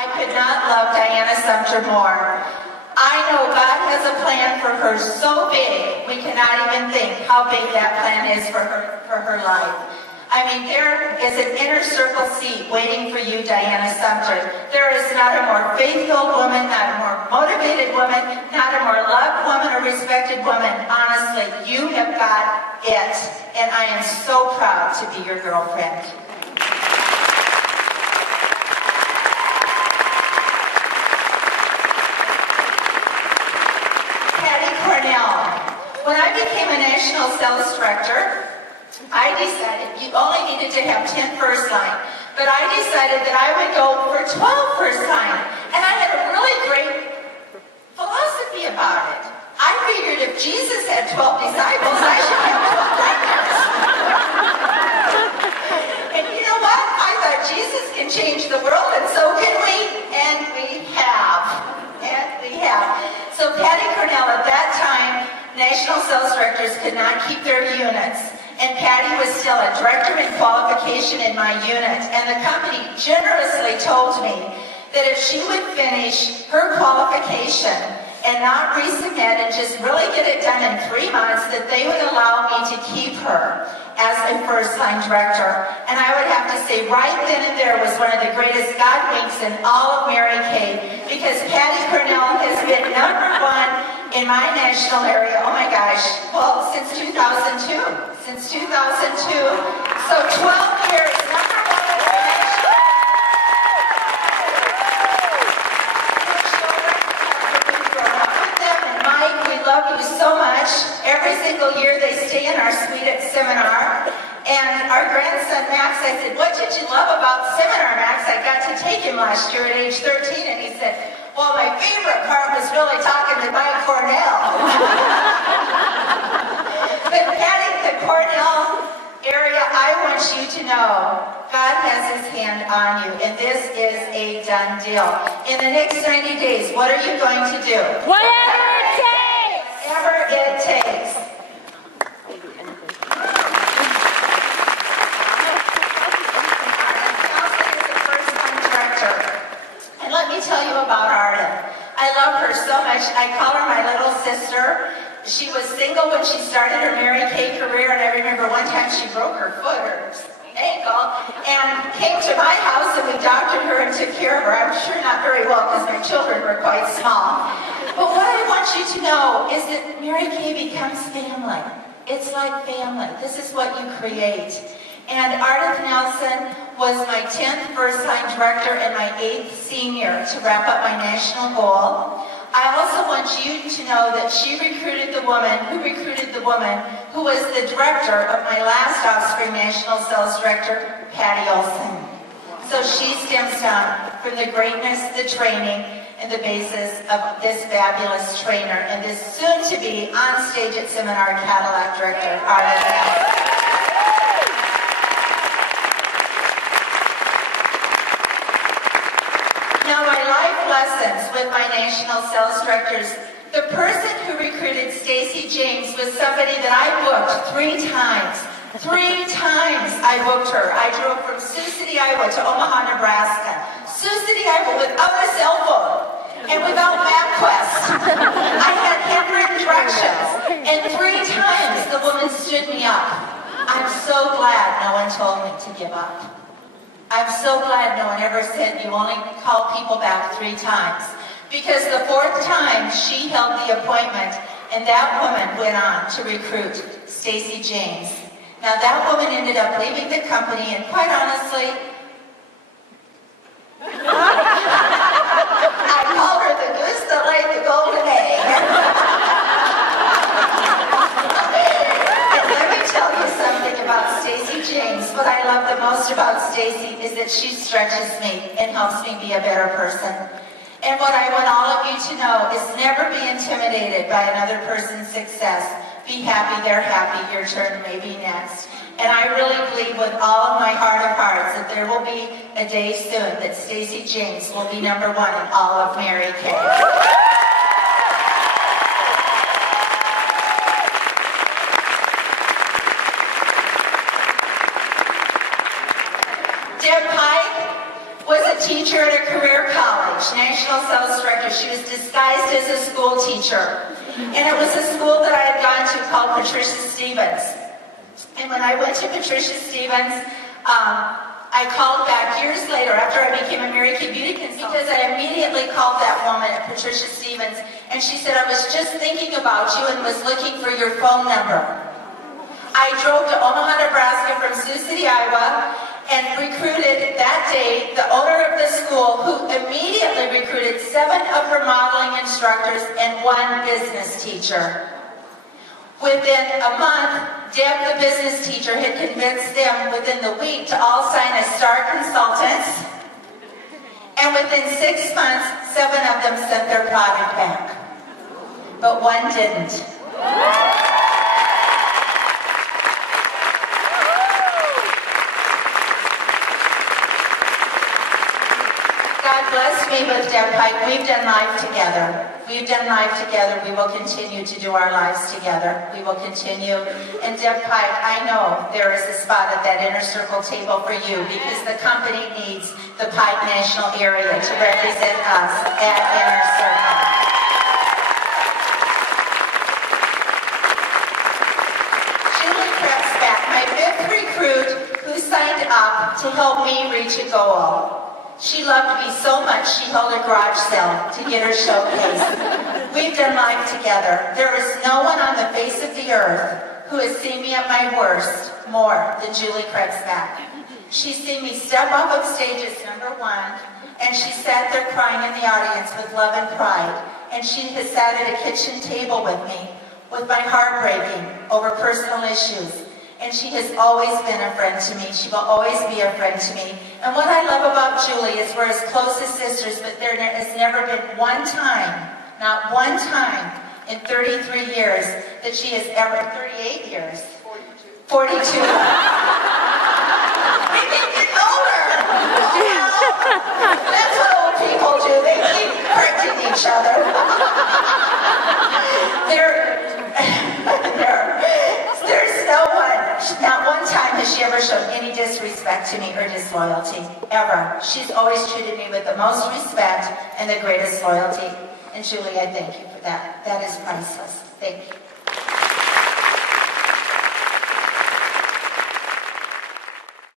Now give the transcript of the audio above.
I could not love Diana Sumpter more. I know God has a plan for her so big, we cannot even think how big that plan is for her life. I mean, there is an inner circle seat waiting for you, Diana Sumpter. There is not a more faithful woman, not a more motivated woman, not a more loved woman or respected woman. Honestly, you have got it, and I am so proud to be your girlfriend. Cornell. When I became a national sales director, I decided you only needed to have 10 first line, but I decided that I would go for 12 first line, and I had a really great philosophy about it. I figured if Jesus had 12 disciples, I should have 12 And you know what? I thought Jesus can change the world, and so can we, and we have. So Patti Cornell, at that time, national sales directors could not keep their units. And Patti was still a director in qualification in my unit. And the company generously told me that if she would finish her qualification and not resubmit and just really get it done in 3 months, that they would allow me to keep her as a first-line director. And I would have to say right then and there was one of the greatest God winks in all of Mary Kay, because Patti Cornell has been #1 in my national area, oh my gosh, well, since 2002. Since 2002, so 12 years, #1 in the national. Mike, we love you so much. Every single year they stay in our suite at seminar. And our grandson Max, I said, what did you love about seminar, Max? I got to take him last year at age 13, and he said, well, my favorite part was really talking to Mike Cornell. But Patti, the Cornell area, I want you to know God has his hand on you, and this is a done deal. In the next 90 days, what are you going to do? Whatever it takes! Whatever it takes. And let me tell you about Ardyth. I love her so much. I call her my little sister. She was single when she started her Mary Kay career, and I remember one time she broke her foot or ankle and came to my house, and we doctored her and took care of her. I'm sure not very well because my children were quite small. But what I want you to know is that Mary Kay becomes family. It's like family. This is what you create. And Ardyth Nelson was my 10th first-line director and my 8th senior to wrap up my national goal. I also want you to know that she recruited the woman who was the director of my last Offspring National Sales Director, Patti Olson. So she stems down from the greatness, the training, and the basis of this fabulous trainer and this soon-to-be on-stage at seminar Cadillac director, Ardyth Nelson. Now, my life lessons with my national sales directors, the person who recruited Stacy James was somebody that I booked 3 times. 3 times I booked her. I drove from Sioux City, Iowa to Omaha, Nebraska. Sioux City, Iowa without a cell phone and without MapQuest. I had handwritten directions, and 3 times the woman stood me up. I'm so glad no one told me to give up. I'm so glad no one ever said you only call people back 3 times. Because the 4th time she held the appointment, and that woman went on to recruit Stacy James. Now that woman ended up leaving the company, and quite honestly, I call her the goose that laid the golden egg. And let me tell you something about Stacy James. What I love the most about Stacy is that she stretches me and helps me be a better person. And what I want all of you to know is never be intimidated by another person's success. Be happy they're happy, your turn may be next. And I really believe with all of my heart of hearts that there will be a day soon that Stacy James will be #1 in all of Mary Kay. Pike was a teacher at a career college, national sales director. She was disguised as a school teacher. And it was a school that I had gone to called Patricia Stevens. And when I went to Patricia Stevens, I called back years later after I became a Mary Kay beauty consultant because I immediately called that woman at Patricia Stevens and she said, I was just thinking about you and was looking for your phone number. I drove to Omaha, Nebraska from Sioux City, Iowa and recruited that day the owner of the school who immediately recruited 7 of her modeling instructors and 1 business teacher. Within a month, Deb, the business teacher, had convinced them within the week to all sign as star consultants. And within 6 months, 7 of them sent their product back. But 1 didn't. God blessed me with Deb Pike. We've done life together. We've done life together. We will continue to do our lives together. We will continue. And Deb Pike, I know there is a spot at that inner circle table for you because the company needs the Pike National area to represent us at Inner Circle. Julie Krebsbach, my 5th recruit who signed up to help me reach a goal. She loved me so much she held a garage sale to get her showcase. We've done life together. There is no one on the face of the earth who has seen me at my worst more than Julie Krebsbach. She's seen me step off of stage as #1, and she sat there crying in the audience with love and pride. And she has sat at a kitchen table with me, with my heart breaking over personal issues. And she has always been a friend to me. She will always be a friend to me. And what I love about Julie is we're as close as sisters, but there has never been one time, not one time in 33 years that she has ever, 38 years, 42. We keep getting older. That's what old people do. They keep correcting each other. There's no one, not one time has she ever shown any disrespect to me or disloyalty, ever. She's always treated me with the most respect and the greatest loyalty. And Julie, I thank you for that. That is priceless. Thank you.